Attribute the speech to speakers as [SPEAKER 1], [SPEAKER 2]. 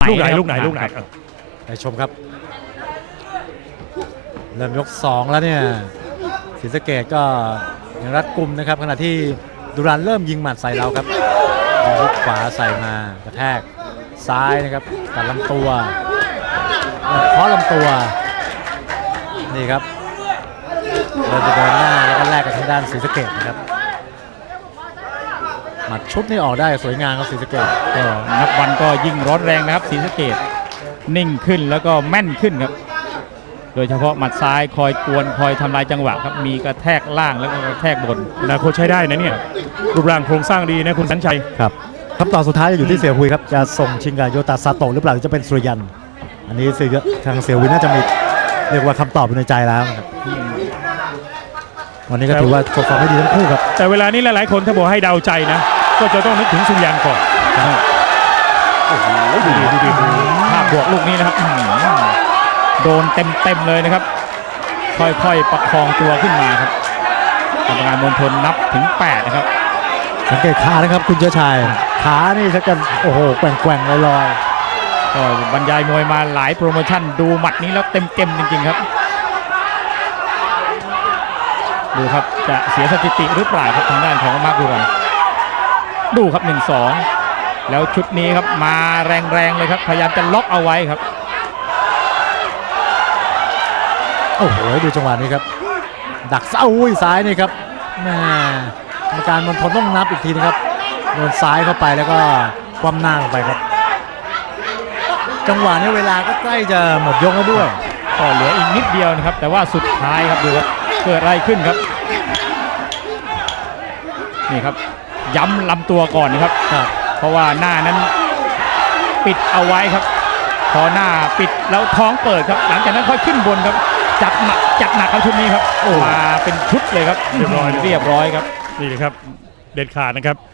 [SPEAKER 1] ลูกไหน
[SPEAKER 2] ไปชมครับเริ่มยก2แล้วเนี่ยศรีสะเกษก็ยังรัดกุมนะครับขณะที่ดุรันเริ่มยิงหมัดใส่เราครับยิงขวาใส่มากระแทกซ้ายนะครับตัดลำตัวเคาะลำตัวนี่ครับเริ่มจะเดินหน้าแล้วก็แลกกับทางด้านศรีสะเกษนะครับหมัดชุดนี่ออกได้สวยงามครับศรีสะเกษ
[SPEAKER 1] ก็นับวันก็ยิ่งร้อนแรงนะครับศรีสะเกษนิ่งขึ้นแล้วก็แม่นขึ้นครับโดยเฉพาะหมัดซ้ายคอยกวนคอยทำลายจังหวะครับมีกระแทกล่างแล้วก็กระแทกบนอนาคตใช้ได้นะเนี่ยรูปร่างโครงสร้างดีนะคุณสัญชัย
[SPEAKER 2] ครับคำตอบสุดท้ายจะอยู่ที่เสี่ยหุยครับจะส่งชิงกับโยตาซาโตะหรือเปล่าหรือจะเป็นสุริยันอันนี้ทางเสี่ยหุยน่าจะมีเรียกว่าคำตอบอยู่ในใจแล้วครับวันนี้ก็ถือว่าโชว์ฟอร์มได้ดีทั้งคู่ครับ
[SPEAKER 1] แต่เวลานี้หลายๆคนถ้าบอกให้เดาใจนะก็จะต้องนึกถึงสุริยันก่อนโอ้โหดูภาพบวกลูกนี้นะครับโดนเต็มเลยนะครับค่อยๆประคองตัวขึ้นมาครับกรรมการมณฑลนับถึง8นะครับ
[SPEAKER 2] สังเกตขานะครับคุณเชื้อชายขานี่ชักกันโอ้โหแกว่งลอย
[SPEAKER 1] ก็บรรยายมวยมาหลายโปรโมชั่นดูหมัดนี้แล้วเต็มจริงๆครับดูครับจะเสียสถิติหรือเปล่าครับทางด้านของมาร์คดูรันดูครับ 1-2 แล้วชุดนี้ครับมาแรงๆเลยครับพยายามจะล็อกเอาไว้ครับ
[SPEAKER 2] โอ้โหดูจังหวะนี้ครับดักอุ้ยซ้ายนี่ครับแม่กรรมการมณฑลต้องนับอีกทีนะครับโดนซ้ายเข้าไปแล้วก็คว่ำหน้าลงไปครับจังหวะนี้เวลาก็ใกล้จะหมดยกแล้วด้วย
[SPEAKER 1] ก็เหลืออีกนิดเดียวนะครับแต่ว่าสุดท้ายครับดูครับเกิดอะไรขึ้นครับนี่ครับย้ำลำตัวก่อนนะครับเพราะว่าหน้านั้นปิดเอาไว้ครับพอหน้าปิดแล้วท้องเปิดครับหลังจากนั้นค่อยขึ้นบนครับจัดหนักครับชุดนี้ครับมาเป็นชุดเลยครับเรียบร้อยครับนี่ครับเด็ดขาดนะครับ